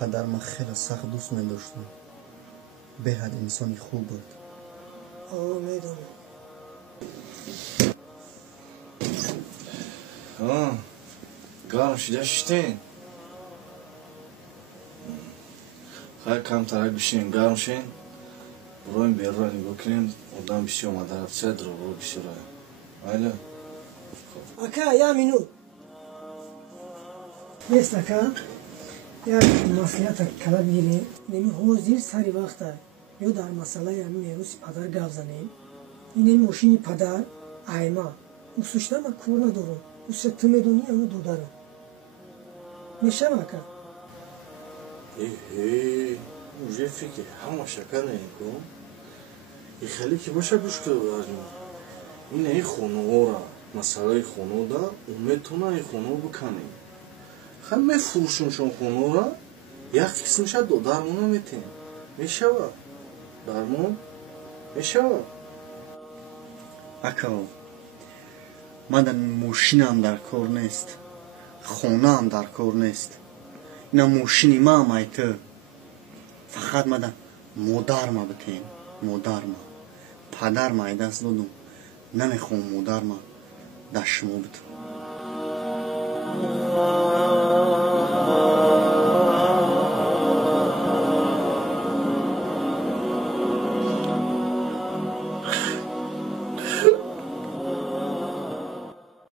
پدرم خیلی سخت دوست می داشتم. به حد انسانی خوب بود. میدونم. گرم شده شدین؟ خیلی کمتر بشین گرم شین. برویم بیرون نگاه کنیم. آدم بیشی اومده رفت چه درو برو بیشی رای. ایله؟ اکا یا منو. نیست اکا. یا مسئله کلا بگیریم. نمی حوزیر سری وقته. یا در مسئله همین روسی پدر گاف زنیم. این ماشین پدر ایما. اوسوشتم کور ندارم. اوست میدونی اما دودارم. میشه اکا. موجه فکر همه شکر نمیکنم. این خیلی که باشه گوش که بگردیم. این خانه را مسئله خانه دا میتونه این خانه بکنیم. خیلی میفروشونشون خانه را یک قسمش دو درمون میتیم. میشه درمون میشه. اکا من ماشینم در کار نیست. خانه هم در کار نیست. اینا ماشینی ما هم ایتو. فقط من مادر ما بتیم. مادر ما پدر ما دست دادم. نمیخوام مادر ما دست شما بتیم.